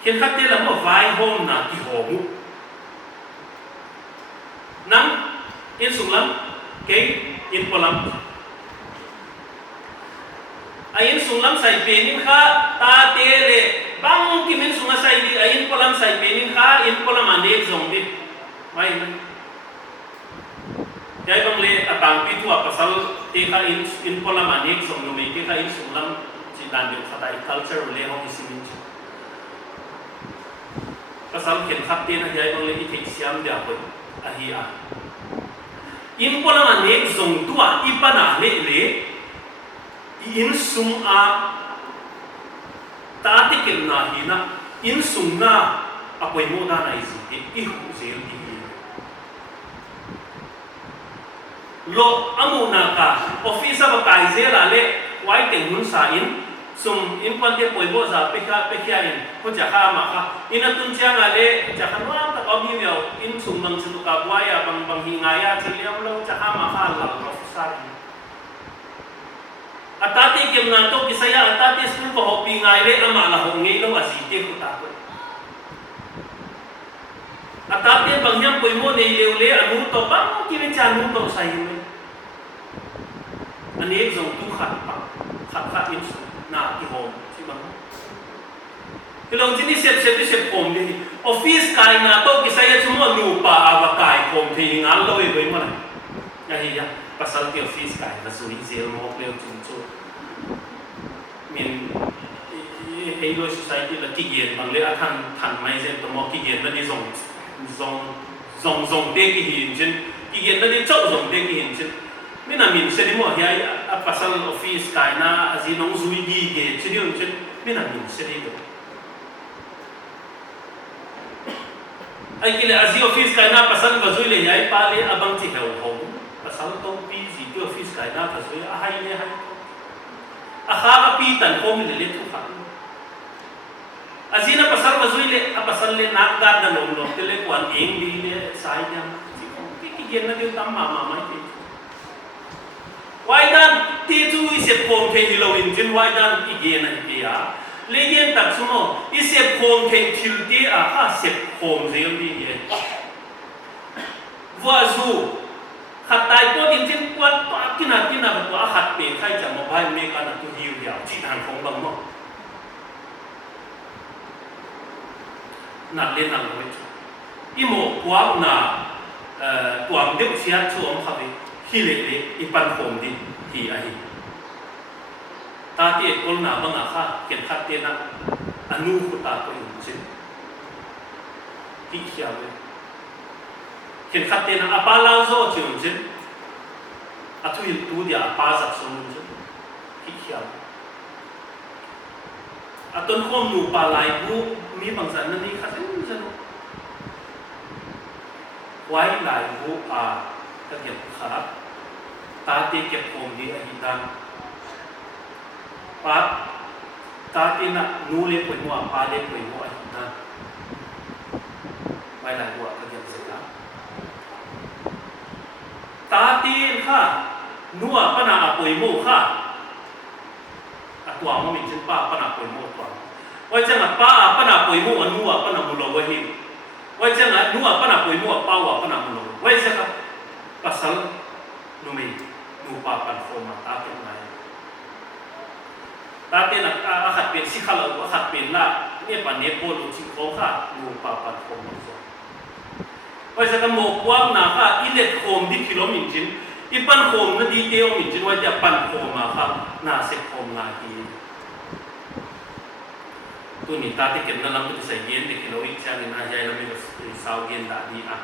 เขียนคัดเตละว่าไว้โฮมนากิโฮมุนังอินสุลัมเกอินปลัมอินสุลัมใส่เป็นนิข้าตาเตเลบางกิมินสุงใส่ดีอินปลัมใส่เป็นนิข้าอินปลัมอันเด็กส่งดิไว้นะยายบางเลอต่างพิทัวภาษาเตข้าอินปลัมอันเด็กส่งโนมีเตข้าอินสุลัมจีดันเดียวขัดไอ้ culture เลยห้องอิสมินภาษาเขียนคัดเตนะยายบางเลอีกเสียมเดียวคนอาฮีอาอินพลังอันนี้ส่งตัวอีปัญหาเล่อินสุงอาตาติกินนาฮีนะอินสุงนาอภัยโมดานาอิสิเอีหูเซลดีโลอามูนาคาออฟฟิศบักไกเซลาเล่ไว้เต็งหุ่นสาอินส่งอินพันเดียป่วยบ่ซาเปก้าอินก็จะข้ามาค่ะอินตุนเชียงอะไรจะขันว่าตะกอบมีเดียวอินส่งบางสิ่งกับวายบางหิงายาที่เลี้ยงเราจะข้ามาค่ะหลังออฟฟิศอัตติเก็บงานโตกิสยาอัตติสกุลก็หอบปีงายเลยอามาละหงเงี้ยเราอาศัยเจ้าขุตาคนอัตติบางอย่างป่วยโมเดลเล่อนุโตบ้างที่เป็นจานุโตใส่ไหมอันนี้ส่งตู้ขัดอินนาที่โฮมใช่ไหมคือเราที่นี่เสียบโฮมดิออฟฟิศกายนาโต้กิสายชั่วโมงนูปะอาวกายโฮมที่งานเราไปมั้งอย่างนี้ภาษาที่ออฟฟิศกายเราสุริเซลโมกเลี้ยวจุนจูมีไอ้โลกสังคมเราที่เย็นบางเรื่องทันไม่ใช่ตัวมอที่เย็นนั่นที่ส่งเด็กที่เห็นเช่นที่เย็นนั่นที่ชอบส่งเด็กที่เห็นเช่นไม่น่ามีเสียดีมั้งเฮ้ยภาษาออฟฟิศกายน่าอาจจะน้องซุยดีเกตเช่นเดียวกันไม่น่ามีเสียดีตัวไอ้กิเลสอาจจะออฟฟิศกายน่าภาษาภาษาเลยยัยพาเลยอาบังที่เหวหงภาษาต้องปีจีที่ออฟฟิศกายน่าภาษาอาให้เนี่ยให้อาข้าก็ปีตันโคมิเลยทุกครั้งอาจจะน่าภาษาเลยภาษาเลยนักการดันลงเทเลกวนเองดีเลยสายเนี่ยที่เย็นนั่นเดียวตั้มมาไม่ได้วายดันที่จู่อิเสพโคมเทฮิโลวินจินวายดันอีเกนนั่นเดียเลี้ยงตัดสมองอิเสพโคมเททิลเดียข้าเสพโคมเรื่องนี้ว่าจู่ขัดตายตัวจริงๆว่าที่นั่นตัวขัดเปลี่ยนใครจะมาพายเมกันตัวฮิวยาวที่ทางของบางมั่งนั่นเล่นนั่นเลยอีโมกวางน่ะตัวเด็กเสียช่วงเขาไปฮิเลอีปันโคมดิฮีไอตาที่คนหนาบางอาค่ะเขียนคัดเตียนอนุขุตาตัวอยู่สิที่เขียวเลยเขียนคัดเตียนอาปาลาโซจิ๋วสิอาทุยตูเดียอาปาสักสมุนสิที่เขียวอาต้นข้อมนูปลาไหลบุมีบางสันนั่นนี่ค่ะสิสิไว้ไหลบุตะเกียบขาตาเตเก็บโคมดีอหิตังปั๊บตาเตน่ะนูเล็บป่วยหัวปลาเล็บป่วยหัวอหิตังไว้ไหลบัวตะเกียบเสร็จแล้วตาเตค่ะนัวปนาป่วยโมค่ะตัวมันมีเช่นป้าปนาป่วยโมตัวไว้จังอ่ะป้าปนาป่วยโมอันนัวปนามุโลไว้หิมไว้จังอ่ะนัวปนาป่วยโมป้าวปนามุโลไว้จังอ่ะภาษานูมีนูปาปันโฟมาตาเป็นไงตาเป็นอาขัดเป็นสิขลาอาขัดเป็นละเนี่ยปันเนี่ยโพลูชิโคค่ะนูปาปันโฟมาโซไว้จังอ่ะโมกวางนาค่ะอิเล็กโคมดิคิโลมินจินอีปันโคมนั่นดีเทลมินจินไว้จะปันโคมมาค่ะนาเซโคมนาทีตัวนี้ตาที่เก็บนั่นเราไม่ได้ใส่เย็นเด็กเราอีกชั้นนึงนะยายเราไม่ได้ใส่เย็นด่าดีอ่ะ